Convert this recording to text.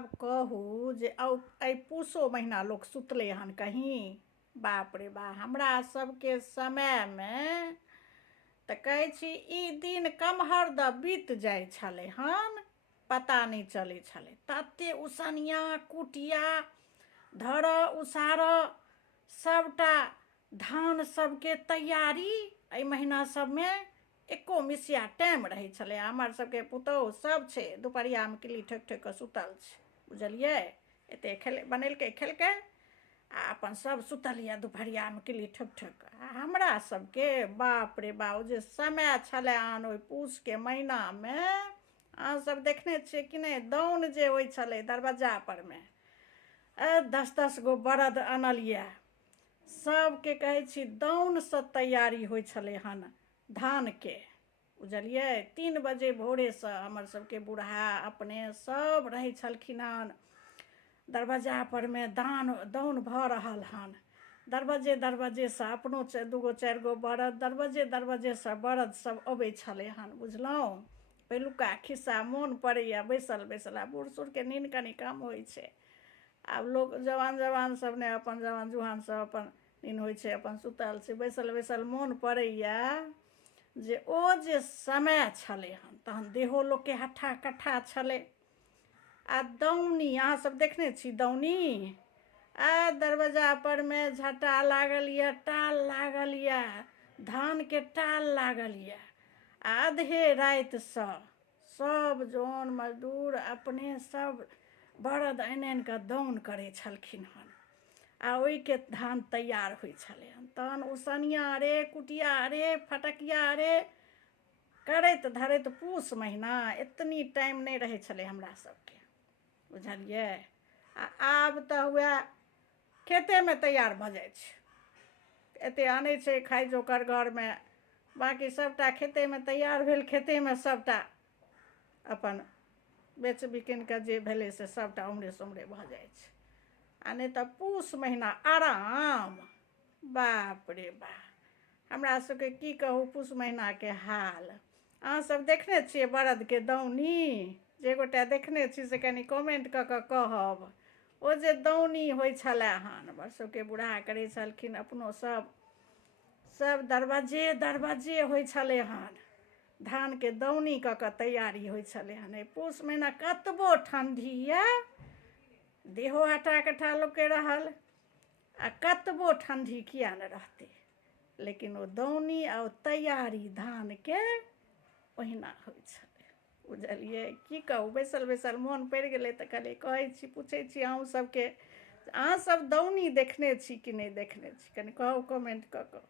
आब कहू जे एहि पूसो महीना लोक सुतले हन कहीं। बाप रे बा, हमरा सबके समयमे तऽ कहै छी ई दिन कम्हर द बीत जाइ छलै हन, पता नहि चलै छलै। तते उसनिया कुटिया धरऽ उसारऽ सबटा धान सबके तैयारी एहि महीना सबमे एको मिसिया टाइम रहै छलै। हमर सबके पुतौहु सब छै दुपहरियामे किल्ली ठोकि ठोकि कऽ सुतल छै, बुझलियै। एते बनेलकै खेलकै आ अपन सब सुतल यऽ दुपहरियामे किल्ली ठोकि ठोकि कऽ। आ हमरा सबके बाप रे बा, ओ जे समय छलै हन ओहि पूसके महीनामे, अहाँ सब देखने छियै कि नहि, दौन जे होइ छलै दरबज्जा परमे, 10-10 गो बरद आनल यऽ, सबके कहै छी दौनसँ तैयारी होइ छलै हन धानके, बुझलियै। 3 बजे भोरेसँ हमर सबके बूढ़ा अपने सब रहै छलखिन हन दरबज्जा परमे। दौन भऽ रहल हन, दरबज्जेसँ अपनो 2 4 गो बरद, दरबज्जेसँ बरद सब अबै छलै हन, बुझलहुँ। पहिलुका खिस्सा मोन पड़ैए बैसल बैसल। आ बूढ़ सूढ़के नींद कनि कम होइ छै। आब लोक जवान सब ने, अपन जवान जुहान सब अपन नींद होइ छै, अपन सुतल छै, बैसल बैसल मोन पड़ैए जे ओ जे समय छलै हन, तहन देहो लोकके हट्ठा कट्ठा छलै। आ दौनी अहाँ सब देखने छी दौनी, दरबज्जा परमे झट्टा लागल यऽ, टाल लागल यऽ, धानके टाल लागल यऽ। आधे रातिसँ सब जन मजदूर अपने सब बरद आनि आनि कऽ दौन करै छलखिन हन। आ ओहिके धान तैयार होइ छलै हन। तहन उसनिया रे कुटिया रे फटकिया रे करैत धरैत पूस महीना एतनी टाइम नहि रहै छलै हमरा सबके, बुझलियै। आ आब तऽ हुए खेतेमे तैयार भऽ जाइ छै, एते आनै छै खाइ जोकर घरमे, बाँकी सबटा खेतेमे तैयार भेल, खेतेमे सबटा अपन बेच बिकिन कऽ जे भेलै से सबटा ओम्हरे सोम्हरे भऽ जाइ छै। आ नहि तऽ पूस महीना आराम, बाप रे बा, हमरा सबके की कहू पूस महीनाके हाल। अहाँ सब देखने छियै बरदके दौनी? जे गोटा देखने छी से कनि कमेंट कऽ कऽ कहब। ओ जे दौनी होइ छलै हन, हमर सबके बूढ़ा करै छलखिन, अपनो सब दरबज्जे होइ छलै हन, धानके दौनी कऽ कऽ तैयारी होइ छलै हन। पूस महीना कतबो ठण्डी यऽ, देहो हट्ठा कट्ठा लोकके रहल, आ कतबो ठण्डी किया नहि रहतै, लेकिन ओ दौनी आ ओ तैयारी धानके ओहिना होइ छलै, बुझलियै। की कहू, बैसल बैसल मोन पड़ि गेलै तऽ कहलियै कहै छी, पूछै छी अहूँ सबके, अहाँ सब दौनी देखने छी कि नहि देखने छी, कनि कहू कमेंट कऽ कऽ।